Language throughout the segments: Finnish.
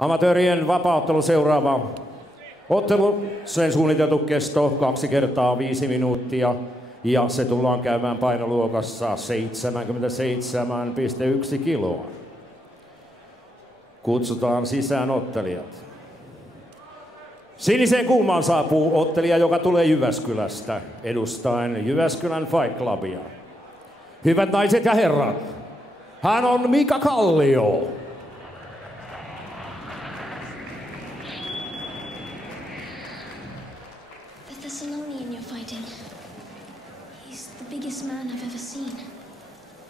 Amatöörien vapaaottelu seuraava. Ottelu, sen suunniteltu kesto 2 kertaa 5 minuuttia ja se tullaan käymään painoluokassa 77,1 kiloa. Kutsutaan sisään ottelijat. Siniseen kulmaan saapuu ottelija, joka tulee Jyväskylästä, edustaen Jyväskylän Fight Clubia. Hyvät naiset ja herrat, hän on Mika Kallio. The Thessalonian you're fighting. He's the biggest man I've ever seen.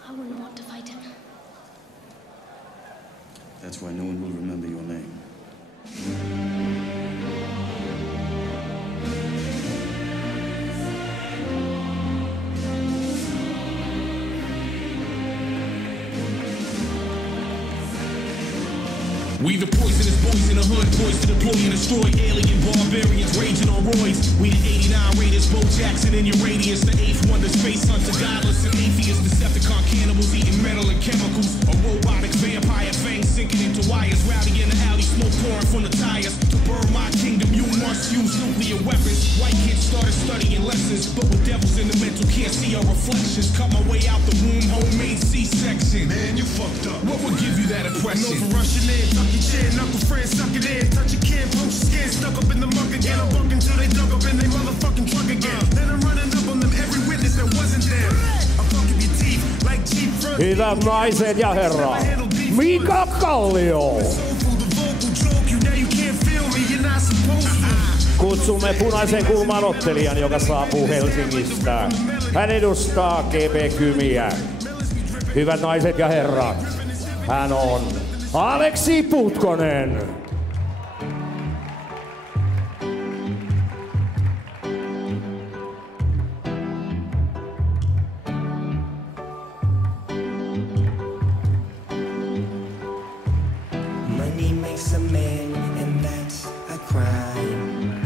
I wouldn't want to fight him. That's why no one will remember your name. We the poisonous boys in the hood, poised to deploy and destroy alien barbarians raging on roids. We the 89 Raiders, Bo Jackson in your radius, the 8th wonder, space hunter, godless and atheist, Decepticon cannibals eating metal and chemicals, a robotic vampire fang sinking into wires, rowdy in the alley, smoke pouring from the tires. To burn my kingdom, you must use nuclear weapons. White kids started studying lessons, but with devils in the mental, can't see our reflections. Cut my way out the womb, homemade C-section. Man, you fucked up. What would give you that impression? No for Russian in, tuck your chin, knuckle friends, suck it in, touch your can, poach your skin, stuck up in the muck again. I'm bucking till they dug up in they motherfucking truck again. Then I'm running up on them, every witness that wasn't there. I'm fucking your teeth like cheap front. Hyvät naiset ja herrat, Mika Kallio. Kutsumme punaisen kulman ottelijan, joka saapuu Helsingistä. Hän edustaa GB Kymiä. Hyvät naiset ja herrat, hän on Aleksi Putkonen. Money makes a man, and that's a crime.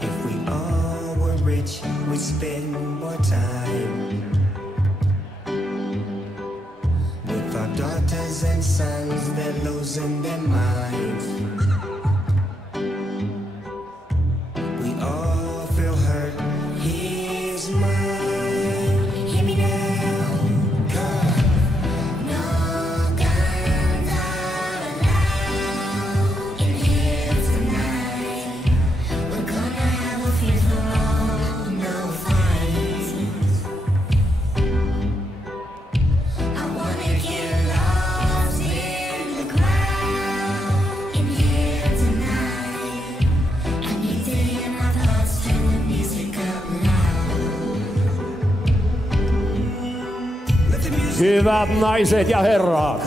If we all were rich, we'd spend more time with our daughters and sons. They're losing their minds. We all feel hurt. Here's mine. Hear me now. Come. No guns are allowed in here tonight. We're gonna have a funeral, no fights. I wanna get lost in the crowd in here tonight. I need to hear my thoughts, turn the music up loud. Let the music Hyvät naiset ja herrat,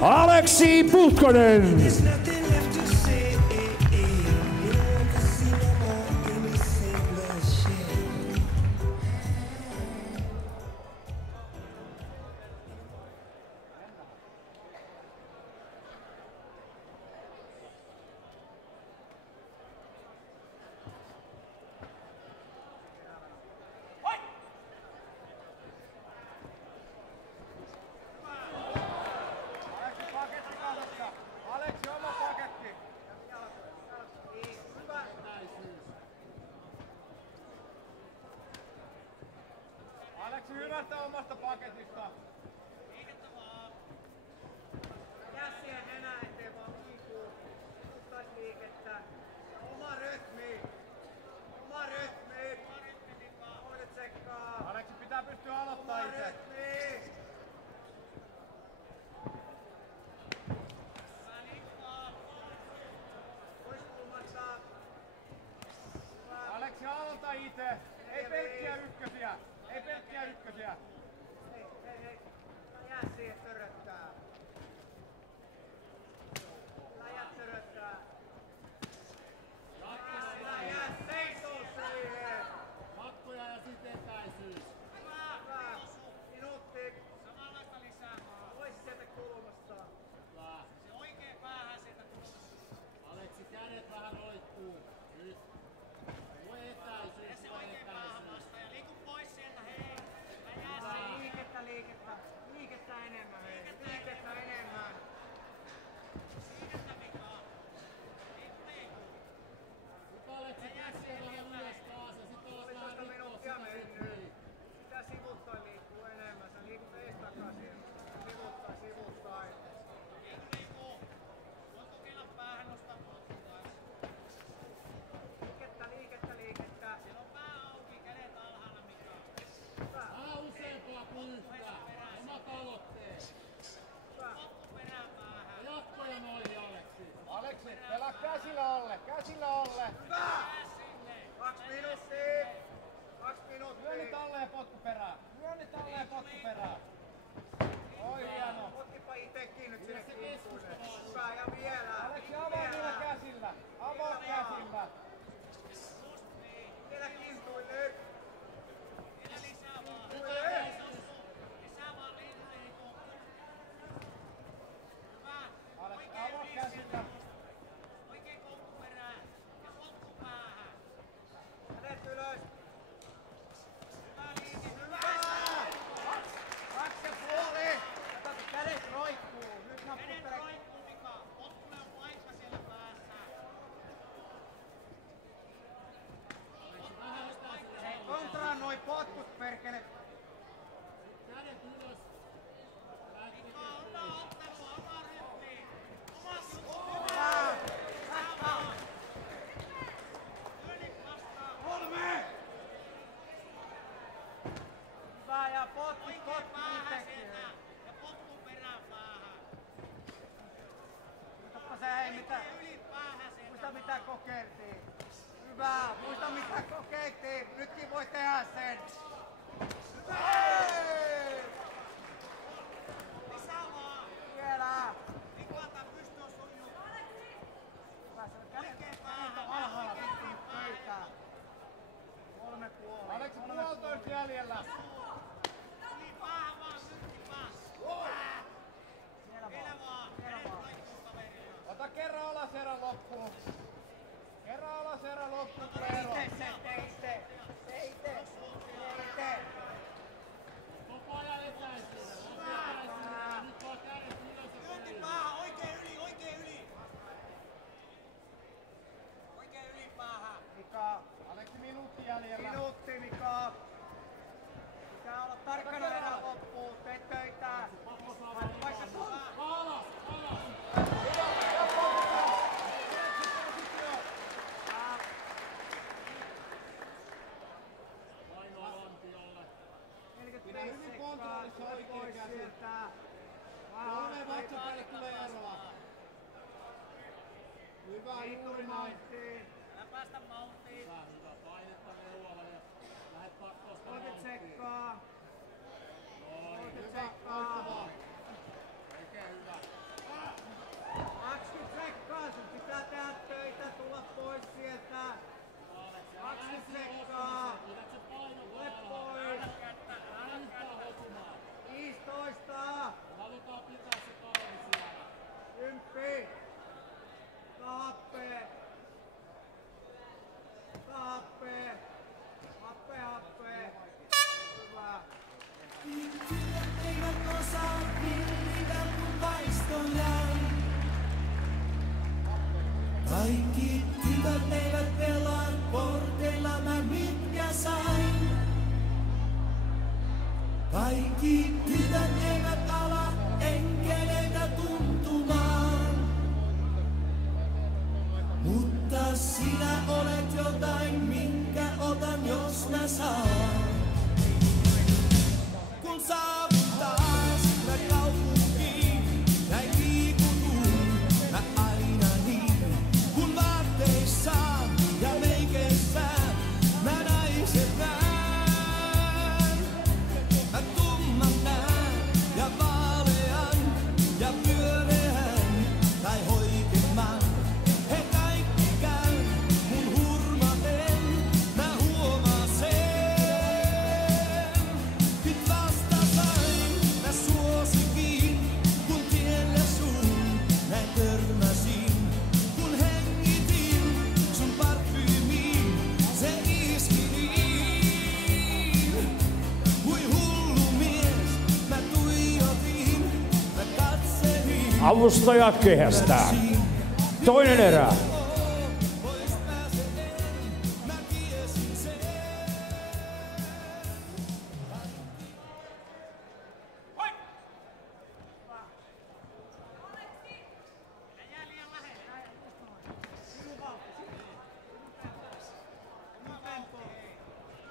Aleksi Putkonen. There's nothing left to say. We don't see no more innocent bloodshed. Aleksi, hyvästä omasta paketista. Liikettä vaan. Käsiä nenä eteen vaan kiikuu. Ottais liikettä. Oma rytmi. Oma rytmi. Hoidet sekkaa. Aleksi, pitää pystyä aloittaa itse. Oma rytmi. Aleksi, aloita itse. Ei pelkkiä ykkösiä. Ei pelkkiä ykkösiä. Hei, hei, hei. Ala käsillä alle, käsillä alle. Hyvä! 2 minuuttia. 2 minuuttia. Lyönnit alle ja potku perään. Lyönnit alle ja potku perään. Oi hieno. Potkipa itekin nyt sinne kintuille. Hyvä ja vielä. Aleksi avaa niillä käsillä. Avaa käsillä. Vielä kintuille. Vielä lisää vaan. Lisää vaan liikaa. Hyvä. Aleksi avaa käsillä. Oikein koukku perään. Ja potku päähän. Kädet ylös. Hyvä liike. Hyvä. 2,5. Kato, kädet roikkuu. Nyt nappu perään. Kädet roikkuu, Mika. Potkulle on paikka siellä päässä. Hei, kontraa noi potkut, perkele. Kädet ylös. Mika, oma ottelu, oma rytmi. Oma juttu. Hyvä. Hyvä. Lyönnit vastaan. 3. Hyvä ja potku itsekin. Ja potku perään päähän. Katsoppa se, hei mitä. Muista mitä kokeiltiin. Hyvä, muista mitä kokeiltiin. Nytkin voi tehdä sen. Hei! Lisää vaan. Vielä. Liklata pystyy sujuu. Hyvä, se on kädet alhaalla. Pöytää. 3,5. Aleksi 1,5 jäljellä. Ota kerran alaserä loppuun. Kerran alaserä loppuun. Teite. Koko ajan etäisyyden. Nyt vaan kädet ylös ja Lyönti päähän, oikein yli. Oikein yli päähän. Mika. Aleksi minuutti jäljellä. Minuutti, Mika. Pitää olla tarkkana erää loppuun. Tee töitä. Vaikka sun. Alas! Painoa lantiolle. 45 hyvin kontrollissa oikein käsi. 3 vatsapäille tulee eroa. Hyvä, juuri näin. Älä päästä mauttiin. Hyvä, painetta neuvolla ja lähet pakkosta 30 sekkaa. Hyvä, oikein hyvä. 20 sekkaa, sun pitää tehdä töitä, tulla pois sieltä. 20 sekkaa. Tule pois. 15. Halutaan pitää se kaveri siellä. 10. Happe. Hyvä. Tytöt eivät osaa hillitä mun taistojaan. Kaikki tytöt eivät pelaa korteilla mä mitkä sain. Kaikki tytöt eivät ala enkeleitä tuntumaan. Mutta sinä olet jotain, minkä otan jos mä saan. Kun saavun taas mä kaupunkiin, näin liikutun mä aina niin. Kun vaatteissaan ja meikeissään mä naiset näen. Mä tumman näen ja vaalean ja pyöreän tai hoikemman. He kaikki käy mun hurmaten, mä huomaan sen. Nyt vasta sain mä suosikin, kun tielle sun näin törmäsin. Kun hengitin sun parfyymiin, se iski niin. Kui hullu mies mä tuijotin, mä katselin. Avustajat kehästää. Toinen erä. Pois pääsen, mä tiesin sen.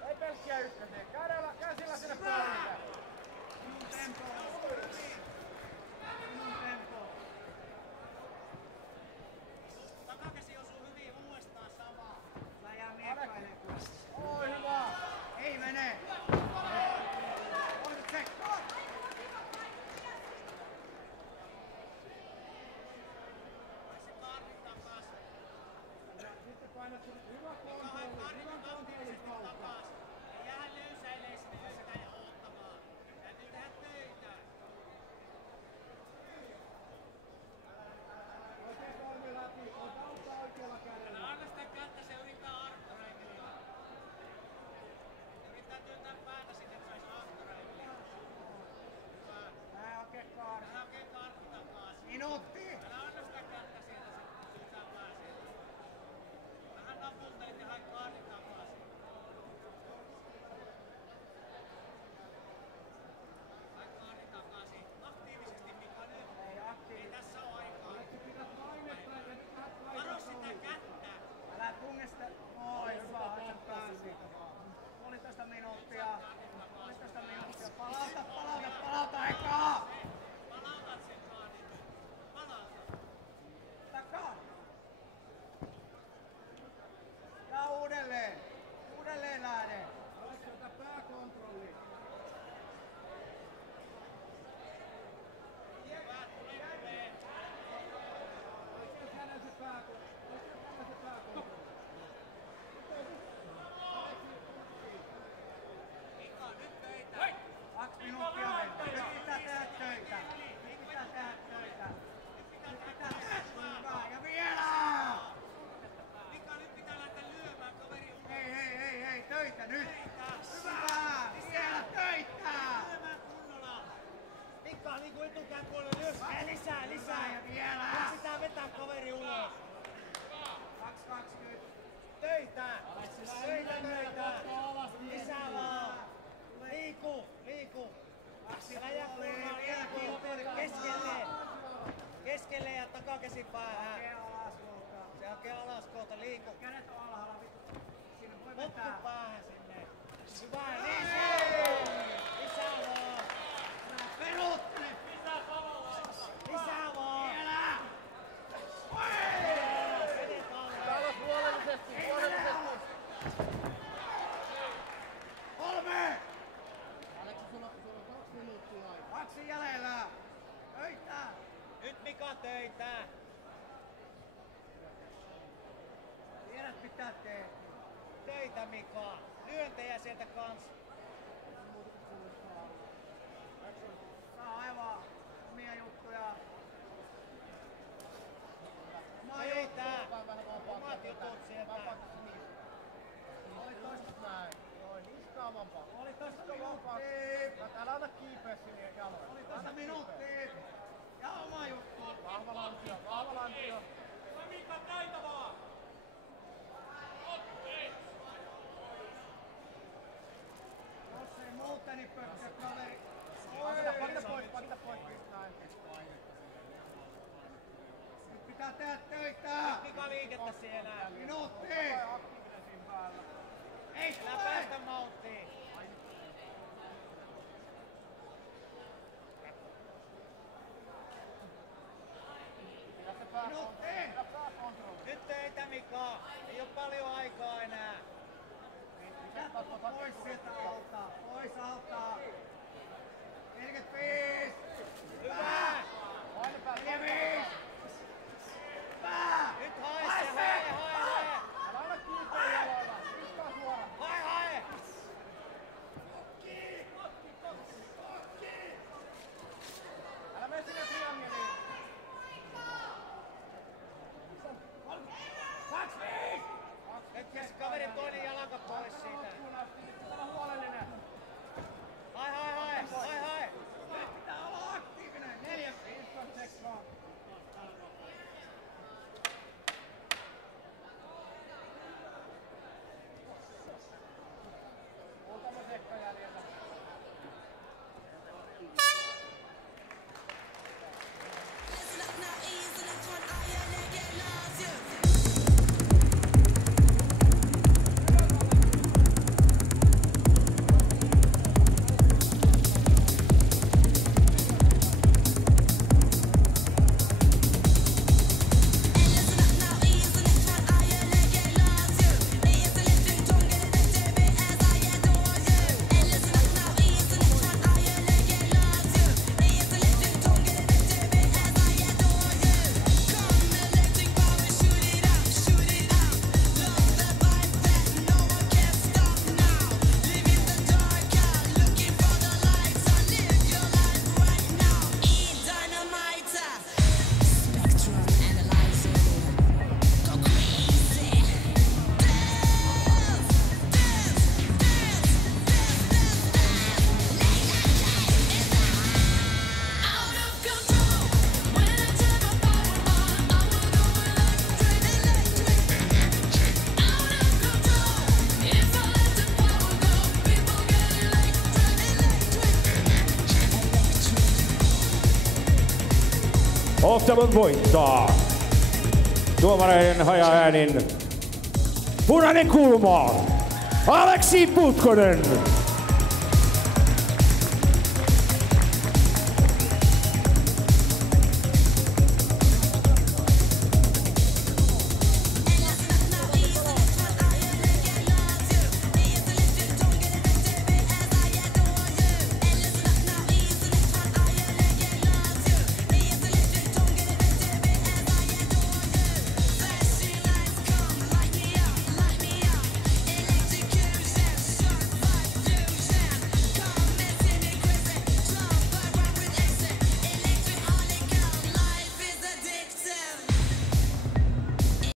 Ei pelkkiä ykkösiä. Käsillä sinne päälle. Minun tempo. Minun tempo. minuuttia. Älä anna sitä kättä sieltä sitten, sisään pääsee. Vähän naputtelit ja hain kaardin takaisin. Hain kaardin takaisin. Aktiivisesti Mika nyt. Ei tässä oo aikaa. Varo sitä kättä. Älä tunge sitä. Oi, hyvä, hain pääsi. 1,5 minuuttia. 1,5 minuuttia. Palauta ekaa! Palautat sen kaardin nyt. Palauta. Takaa! Ja uudelleen. Uudelleen lähde. Laittaa pääkontrolli. Hyvä, tulee. Oikein hänen se pääkontrolli. Mika, nyt töitä. 2 minuuttia mennyt. Nyt pitää tehdä töitä. Nyt pitää tehdä töitä. Nyt pitää tehdä hyvää. Ja vielä! Mika, nyt pitää lähteä lyömään kaveri. Hei, töitä nyt! Hyvä! Vielä töitä! Lyömään kunnolla. Mika, niinku etukään puolelle lyö. Lisää. Ja vielä! Nyt pitää vetää kaveri ulos. 2.20. Töitä. Lisää vaan. Liiku. Älä jää kurmaan, keskelle ja takakäsi päähän. Se hakee alas kohta, liiku. Kädet on alhaalla, vittu. Sinne voi Potku vetää. päähän sinne. Hyvä, lisää vaan. Peruuttele! Lisää vaan. Vielä! Vedet alle. Huolellisesti! 3! Aleksi, sulla on 2 minuuttia aikaa. 2 jäljellä! Töitä! Nyt Mika töitä. Tiedät mitä teet. Töitä Mika. Lyöntejä sieltä kans. Saa aivan omia juttuja. Töitä. Omat jutut sieltä. Oli toista näin. Oli toista minuuttia. Älä anna kiipeä sinne jaloille. Oli toista minuuttia. Ja oma juttu. Vahva lantio. Mika, taitavaa! Jos ei muuta, niin pökkö kaveri. Panna pois. Näin. Nyt pitää tehdä töitä. Mika liikettä siellä. Minuutti. Aktiivinen siinä päällä. Ei Älä päästä mauttiin. Minuutti. Nyt töitä Mika. Ei oo paljon aikaa enää. Pois sieltä alta. Pois alta. 45. Hyvä! 45. Hyvä. Nyt hae se, hae! Älä aina kiinni jaloilla. Pistää suoraan. Hae! Älä mene sinne triangeliin. 25. Nyt kes kaverin toinen jalka pois siitä. Älä huolellinen. Hae! Nyt pitää olla aktiivinen. 4 Ottelun voittaa tuomareiden hajaäänin punainen kulma Aleksi Putkonen.